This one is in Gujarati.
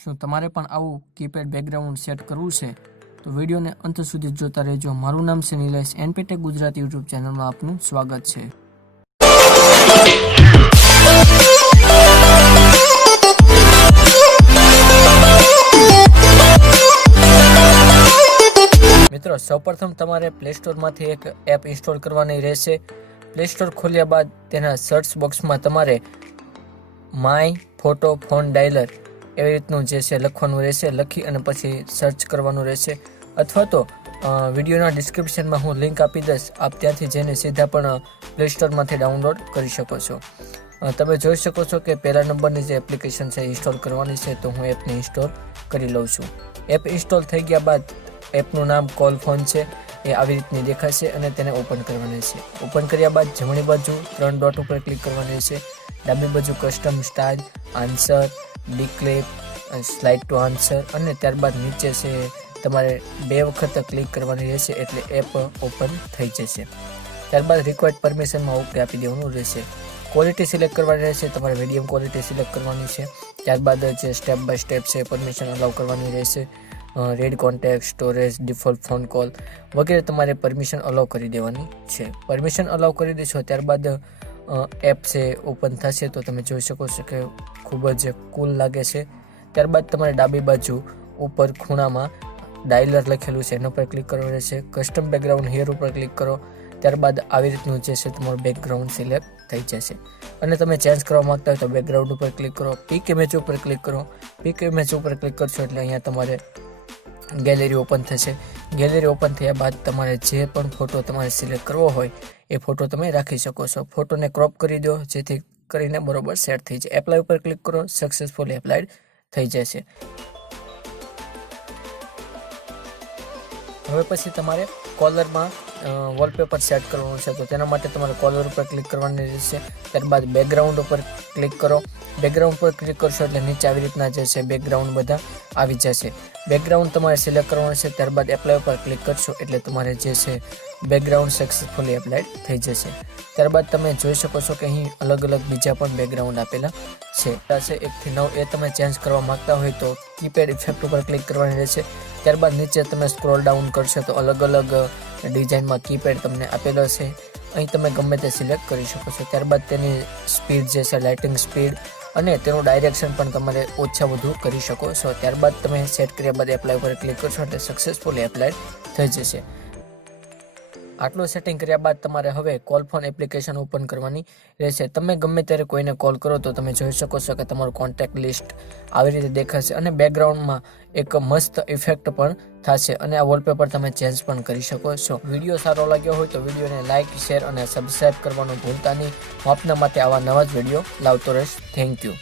શું તમારે પણ આવું કીપેડ બેકગ્રાઉન્ડ સેટ કરવું છે તો વિડીયોને અંત સુધી જોતા રહેજો। મારું નામ છે નિલેશ, ઈᴏ ગુજરાતી યુટ્યુબ ચેનલમાં આપનું સ્વાગત છે। મિત્રો, સૌપ્રથમ તમારે પ્લે સ્ટોરમાંથી એક એપ ઇન્સ્ટોલ કરવાની રહેશે। પ્લે સ્ટોર ખોલ્યા બાદ તેના સર્ચ બોક્સમાં તમારે માય ફોટો ફોન ડાયલર એવી રીતનું જે છે લખવાનું રહેશે। લખી અને પછી સર્ચ કરવાનું રહેશે, અથવા તો વિડીયોના ડિસ્ક્રિપ્શનમાં હું લિંક આપી દઈશ, આપ ત્યાંથી જઈને સીધા પણ પ્લે સ્ટોરમાંથી ડાઉનલોડ કરી શકો છો। તમે જોઈ શકો છો કે પહેલા નંબરની જે એપ્લિકેશન છે ઇન્સ્ટોલ કરવાની છે, તો હું એપને ઇન્સ્ટોલ કરી લઉં છું। એપ ઇન્સ્ટોલ થઈ ગયા બાદ એપનું નામ કોલ ફોન છે, એ આવી રીતની દેખાશે અને તેને ઓપન કરવાની છે। ઓપન કર્યા બાદ જમણી બાજુ 3 ડોટ ઉપર ક્લિક કરવાની છે, ડાબી બાજુ કસ્ટમ સ્ટાઇલ, આન્સર, ડિક્લેપ, સ્લાઇડ ટુ આન્સર અને ત્યારબાદ નીચે છે તમારે 2 વખત ક્લિક કરવાની રહેશે એટલે એપ ઓપન થઈ જશે। ત્યારબાદ રિક્વાયર્ડ પરમિશનમાં ઓકે આપી દેવાનું રહેશે। ક્વોલિટી સિલેક્ટ કરવાની રહેશે, તમારે મીડિયમ ક્વોલિટી સિલેક્ટ કરવાની છે। ત્યારબાદ જે સ્ટેપ બાય સ્ટેપ છે પરમિશન અલાઉ કરવાની રહેશે। Red contact, storage, default phone call વગેરે તમારે પરમિશન અલાઉ કરી દેવાની છે। પરમિશન અલાઉ કરી દેશો ત્યારબાદ એપ છે ઓપન થશે, તો તમે જોઈ શકો છો કે ખૂબ જ કૂલ લાગે છે। ત્યારબાદ તમારે ડાબી બાજુ ઉપર ખૂણામાં ડાયલર લખેલું છે એના પર ક્લિક કરવાનું રહેશે। કસ્ટમ બેકગ્રાઉન્ડ હિયર ઉપર ક્લિક કરો, ત્યારબાદ આવી રીતનું જે છે તમારું બેકગ્રાઉન્ડ સિલેક્ટ થઈ જશે અને તમે ચેન્જ કરવા માંગતા હોય તો બેકગ્રાઉન્ડ ઉપર ક્લિક કરો, પિક ઇમેજ ઉપર ક્લિક કરો। પિક ઇમેજ ઉપર ક્લિક કરશો એટલે અહીંયા તમારે ગેલેરી ઓપન થશે। ગેલેરી ઓપન થયા બાદ તમારે જે પણ ફોટો તમારે સિલેક્ટ કરવો હોય એ ફોટો તમે રાખી શકો છો। ફોટોને ક્રોપ કરી દો જેથી કરીને બરોબર સેટ થઈ જાય। એપ્લાય ઉપર ક્લિક કરો, સક્સેસફુલી એપ્લાયડ થઈ જશે। હવે પછી તમારે કોલરમાં વોલપેપર સેટ કરવાનું છે, તો તેના માટે તમારે કોલર ઉપર ક્લિક કરવાની રહેશે। ત્યારબાદ બેકગ્રાઉન્ડ ઉપર ક્લિક કરો। બેકગ્રાઉન્ડ પર ક્લિક કરશો એટલે નીચે આવી રીતના જે છે બેકગ્રાઉન્ડ બધા આવી જશે। બેકગ્રાઉન્ડ તમારે સિલેક્ટ કરવાનું છે, ત્યારબાદ એપ્લાય ઉપર ક્લિક કરશો એટલે તમારે જે છે બેકગ્રાઉન્ડ સક્સેસફુલી એપ્લાયડ થઈ જશે। ત્યારબાદ તમે જોઈ શકો છો કે અહીં અલગ અલગ બીજા પણ બેકગ્રાઉન્ડ આપેલા છે 1 થી 9। એ તમે ચેન્જ કરવા માંગતા હોય તો કીપેડ ઇફેક્ટ ઉપર ક્લિક કરવાની રહેશે। ત્યારબાદ નીચે તમે સ્ક્રોલ ડાઉન કરશો તો અલગ અલગ ડિઝાઇનમાં કીપેડ તમને આપેલો છે, અહીં તમે ગમે તે સિલેક્ટ કરી શકો છો। ત્યારબાદ તેની સ્પીડ જે છે લાઇટિંગ સ્પીડ અને તેનું ડાયરેક્શન પણ તમારે ઓછા વધુ કરી શકો છો। ત્યારબાદ તમે સેટ કર્યા બાદ એપ્લાય ઉપર ક્લિક કરશો એટલે સક્સેસફુલી એપ્લાય થઈ જશે। આટલું સેટિંગ કર્યા બાદ તમારે હવે કોલ ફોન એપ્લિકેશન ઓપન કરવાની રહેશે। તમે ગમે ત્યારે કોઈને કોલ કરો તો તમે જોઈ શકો છો કે તમારું કોન્ટેક્ટ લિસ્ટ આવી રીતે દેખાશે અને બેકગ્રાઉન્ડમાં એક મસ્ત ઇફેક્ટ પણ થશે અને આ વોલપેપર તમે ચેન્જ પણ કરી શકો છો। વિડીયો સારો લાગ્યો હોય તો વિડીયોને લાઇક, શેર અને સબસ્ક્રાઇબ કરવાનું ભૂલતા નહીં। હું આપના માટે આવા નવા જ વિડીયો લાવતો રહીશ। Thank you.